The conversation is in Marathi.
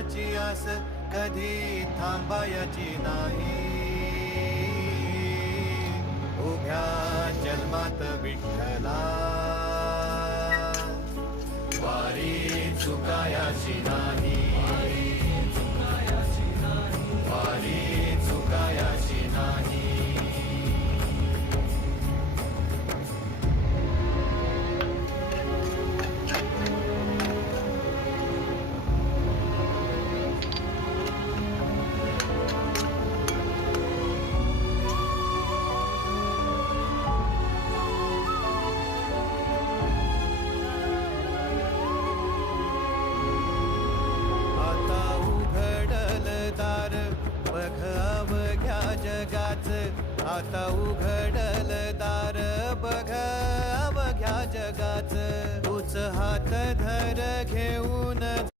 देवाची आस कधी थांबायची नाही. उभ्या जन्मात विठ्ठला वारी चुकायाची नाही. वारी चुकायाची नाही. बघ अवघ्या जगाच, आता उघडल दार बघ अवघ्या जगाच. तूच हात धर घेऊन